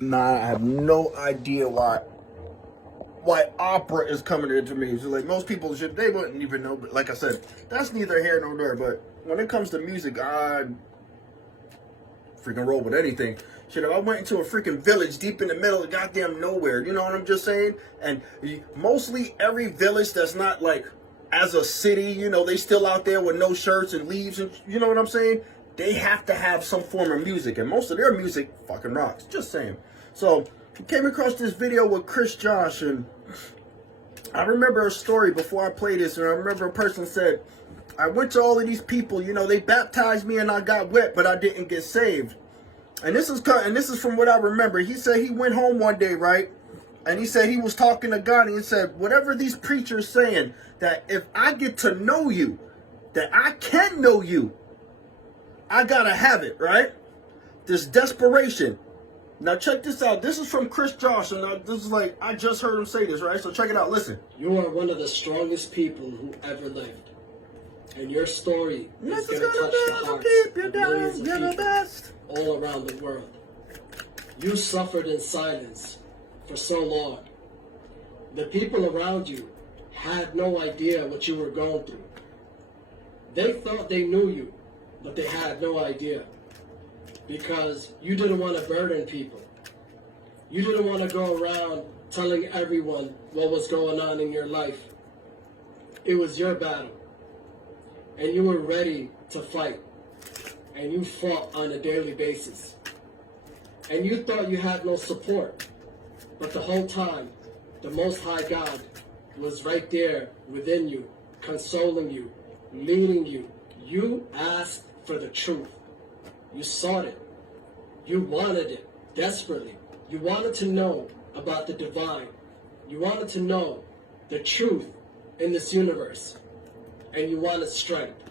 Nah, I have no idea why opera is coming into me. So like most people should, they wouldn't even know. But like I said, that's neither here nor there. But when it comes to music, I freaking roll with anything. Shit, if I went into a freaking village deep in the middle of goddamn nowhere, you know what I'm just saying? And mostly every village that's not like as a city, you know, they still out there with no shirts and leaves, and you know what I'm saying? They have to have some form of music, and most of their music fucking rocks. Just saying. So, I came across this video with Chris Josh, and I remember a story before I played this, and I remember a person said, I went to all of these people, you know, they baptized me and I got wet, but I didn't get saved. And this is from what I remember. He said he went home one day, right? And he said he was talking to God, and he said, whatever these preachers saying, that if I get to know you, that I can know you, I gotta have it, right? This desperation. Now check this out. This is from Chris Josh, and this is like, I just heard him say this, right? So check it out, listen. You are one of the strongest people who ever lived. And your story is going to touch the hearts of millions of people all around the world. You suffered in silence for so long. The people around you had no idea what you were going through. They thought they knew you, but they had no idea. Because you didn't want to burden people. You didn't want to go around telling everyone what was going on in your life. It was your battle. And you were ready to fight. And you fought on a daily basis. And you thought you had no support. But the whole time, the Most High God was right there within you, consoling you, leading you. You asked for the truth. You sought it. You wanted it desperately. You wanted to know about the divine. You wanted to know the truth in this universe. And you wanted strength.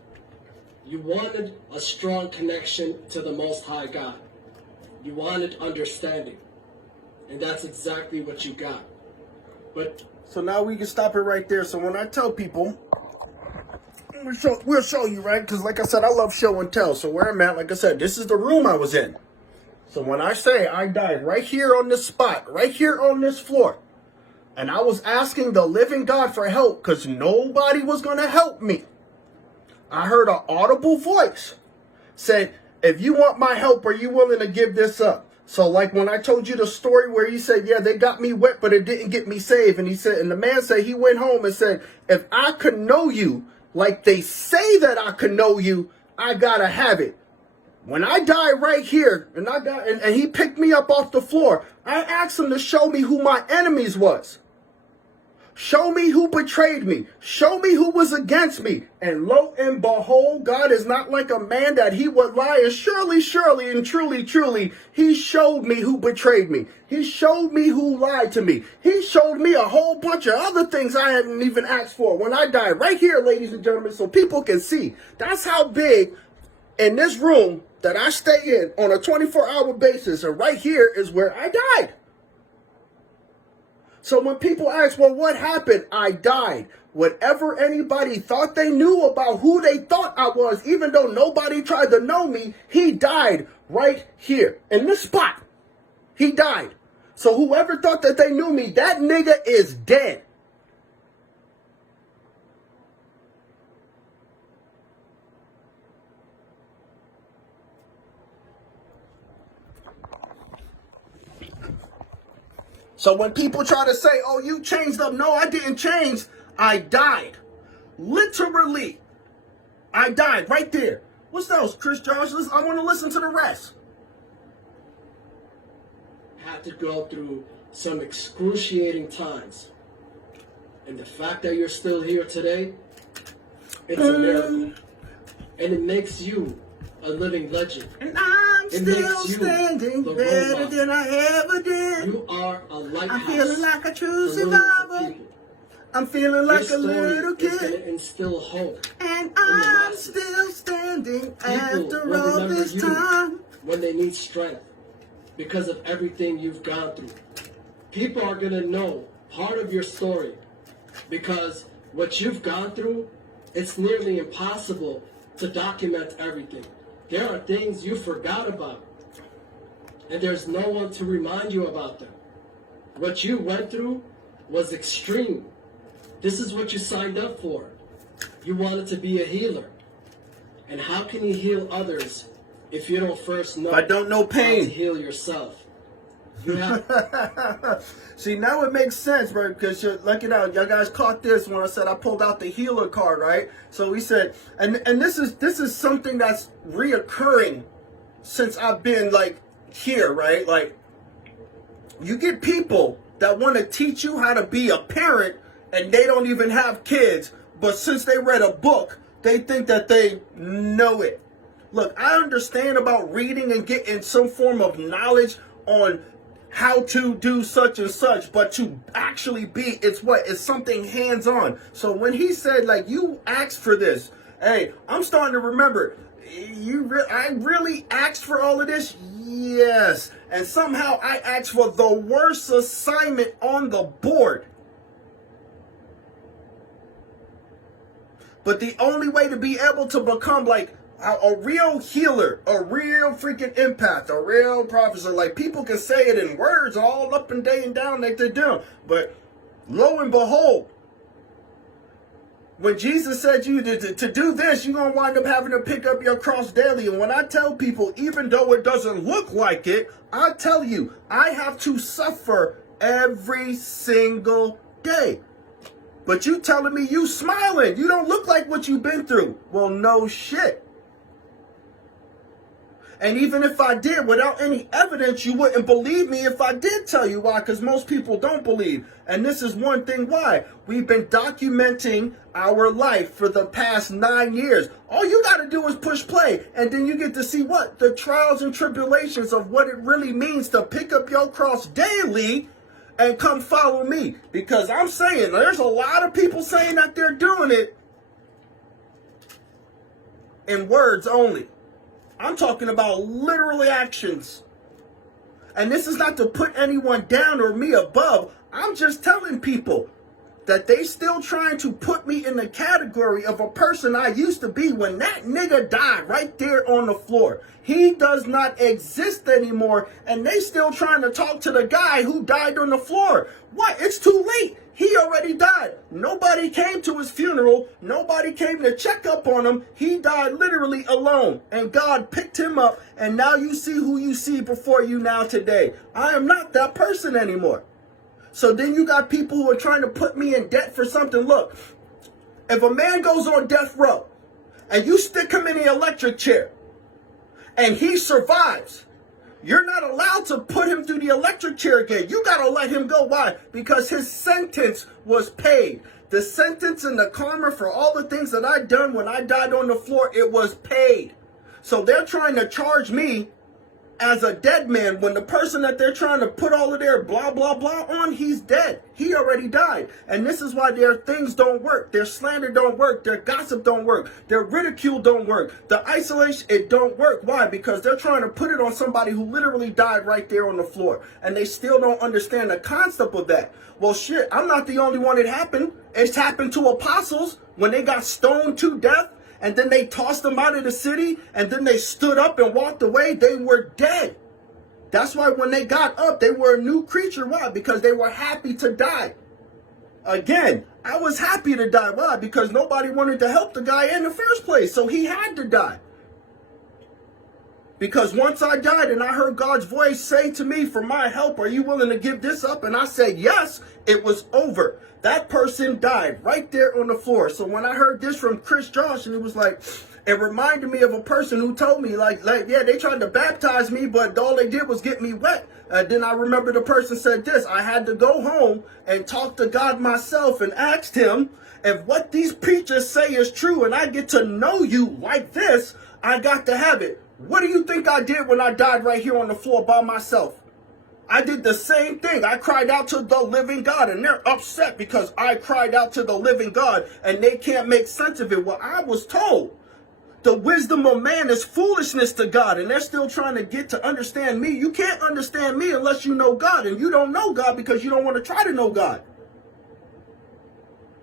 You wanted a strong connection to the Most High God. You wanted understanding. And that's exactly what you got. But so now we can stop it right there. So when I tell people, we'll show you, right? Because like I said, I love show and tell. So where I'm at, like I said, this is the room I was in. So when I say I died right here on this spot, right here on this floor, and I was asking the living God for help because nobody was going to help me, I heard an audible voice said, if you want my help, are you willing to give this up? So like when I told you the story where he said, yeah, they got me wet, but it didn't get me saved. And he said, and the man said he went home and said, if I could know you like they say that I could know you, I gotta have it. When I died right here, and he picked me up off the floor, I asked him to show me who my enemies was. Show me who betrayed me. Show me who was against me. And lo and behold, God is not like a man that he would lie. And surely, surely, and truly, truly, he showed me who betrayed me. He showed me who lied to me. He showed me a whole bunch of other things I hadn't even asked for when I died. Right here, ladies and gentlemen, so people can see. That's how big in this room that I stay in on a 24-hour basis. And right here is where I died. So when people ask, well, what happened? I died. Whatever anybody thought they knew about who they thought I was, even though nobody tried to know me, he died right here in this spot. He died. So whoever thought that they knew me, that nigga is dead. So when people try to say, oh, you changed up. No, I didn't change. I died. Literally. I died right there. What's else, Chris Josh? I want to listen to the rest. had to go through some excruciating times. And the fact that you're still here today, it's a miracle. And it makes you a living legend. And I'm still standing better than I ever did. You are a lighthouse. I'm feeling like a true survivor. I'm feeling like a little kid. It's going to instill hope. And I'm still standing after all this time. When they need strength because of everything you've gone through. People are going to know part of your story because what you've gone through, it's nearly impossible to document everything. There are things you forgot about. and there's no one to remind you about them. What you went through was extreme. This is what you signed up for. You wanted to be a healer. And how can you heal others if you don't first know I don't know pain. how to heal yourself? You have See, now it makes sense, bro, because like, y'all guys caught this when I said I pulled out the healer card, right? So we said, and this is something that's reoccurring since I've been like here, right? Like, you get people that want to teach you how to be a parent and they don't even have kids, but since they read a book, they think that they know it. Look, I understand about reading and getting some form of knowledge on how to do such and such, but to actually be, it's something hands-on. So when he said, like, you asked for this, hey, I'm starting to remember, I really asked for all of this? Yes. And somehow I asked for the worst assignment on the board. But the only way to be able to become like a real healer, a real freaking empath, a real prophet, like people can say it in words all up and down like they do. But lo and behold, when Jesus said you to do this, you're going to wind up having to pick up your cross daily. And when I tell people, even though it doesn't look like it, I tell you, I have to suffer every single day. But you telling me you smiling. You don't look like what you've been through. Well, no shit. And even if I did, without any evidence, you wouldn't believe me if I did tell you why, because most people don't believe. And this is one thing why. We've been documenting our life for the past 9 years. All you got to do is push play, and then you get to see what? The trials and tribulations of what it really means to pick up your cross daily and come follow me. Because I'm saying, there's a lot of people saying that they're doing it in words only. I'm talking about literally actions. And this is not to put anyone down or me above. I'm just telling people that they still trying to put me in the category of a person I used to be when that nigga died right there on the floor. He does not exist anymore, and they still trying to talk to the guy who died on the floor. What? It's too late. He already died. Nobody came to his funeral. Nobody came to check up on him. He died literally alone, and God picked him up, and now you see who you see before you now today. I am not that person anymore. So then you got people who are trying to put me in debt for something. Look, if a man goes on death row and you stick him in the electric chair and he survives, you're not allowed to put him through the electric chair again. You got to let him go. Why? Because his sentence was paid. The sentence and the karma for all the things that I done when I died on the floor, it was paid. So they're trying to charge me as a dead man when the person that they're trying to put all of their blah, blah, blah on, he's dead. He already died. And this is why their things don't work. Their slander don't work. Their gossip don't work. Their ridicule don't work. The isolation, it don't work. Why? Because they're trying to put it on somebody who literally died right there on the floor. And they still don't understand the concept of that. Well, shit, I'm not the only one it happened. It's happened to apostles when they got stoned to death. And then they tossed them out of the city, and then they stood up and walked away. They were dead. That's why when they got up, they were a new creature. Why? Because they were happy to die. Again, I was happy to die. Why? Because nobody wanted to help the guy in the first place, so he had to die. Because once I died and I heard God's voice say to me, for my help, are you willing to give this up? And I said, yes, it was over. That person died right there on the floor. So when I heard this from Chris Josh, and it was like, it reminded me of a person who told me, like, yeah, they tried to baptize me, but all they did was get me wet. Then I remember the person said this, I had to go home and talk to God myself and asked him, if what these preachers say is true and I get to know you like this, I got to have it. What do you think I did when I died right here on the floor by myself? I did the same thing. I cried out to the living God, and they're upset because I cried out to the living God, and they can't make sense of it. Well, I was told the wisdom of man is foolishness to God, and they're still trying to get to understand me. You can't understand me unless you know God, and you don't know God because you don't want to try to know God.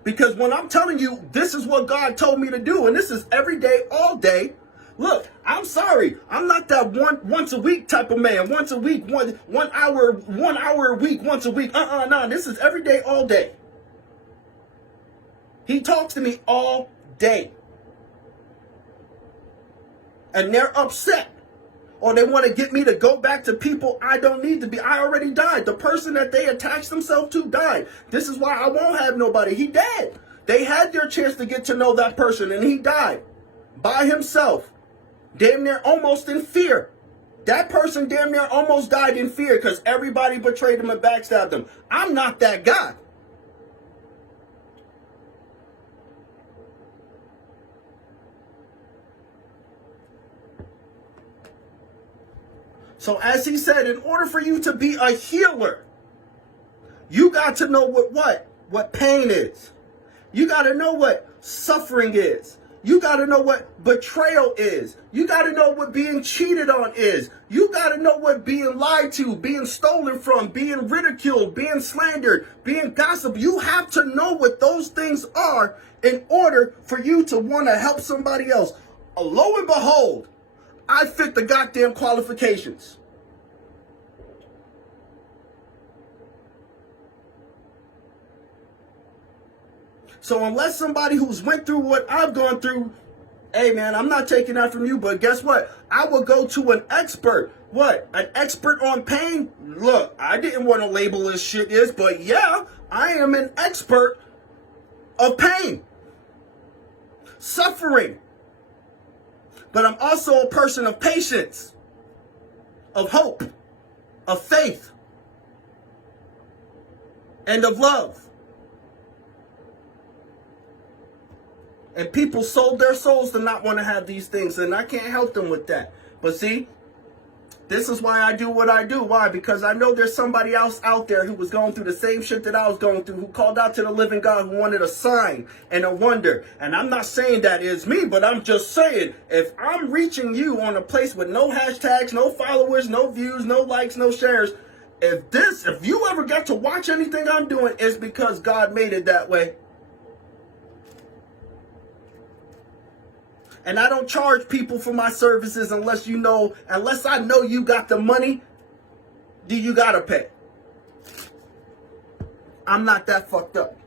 Because when I'm telling you, this is what God told me to do, and this is every day, all day, Look, I'm sorry. I'm not that once a week type of man. Once a week, one hour a week, once a week. No. This is every day, all day. He talks to me all day. And they're upset. Or they want to get me to go back to people I don't need to be. I already died. The person that they attached themselves to died. This is why I won't have nobody. He dead. They had their chance to get to know that person, and he died by himself. Damn near almost in fear. That person damn near almost died in fear because everybody betrayed him and backstabbed him. I'm not that guy. So as he said, in order for you to be a healer, you got to know what pain is. You got to know what suffering is. You got to know what betrayal is. You got to know what being cheated on is. You got to know what being lied to, being stolen from, being ridiculed, being slandered, being gossiped. You have to know what those things are in order for you to want to help somebody else. Lo and behold, I fit the goddamn qualifications. So unless somebody who's went through what I've gone through, hey man, I'm not taking that from you, but guess what? I will go to an expert. What? An expert on pain? Look, I didn't want to label this shit is, but yeah, I am an expert of pain, suffering. But I'm also a person of patience, of hope, of faith, and of love. And people sold their souls to not want to have these things, and I can't help them with that. But see, this is why I do what I do. Why? Because I know there's somebody else out there who was going through the same shit that I was going through, who called out to the living God, who wanted a sign and a wonder. And I'm not saying that is me, but I'm just saying, if I'm reaching you on a place with no hashtags, no followers, no views, no likes, no shares, if you ever get to watch anything I'm doing, it's because God made it that way. And I don't charge people for my services unless I know you got the money, do you gotta pay. I'm not that fucked up.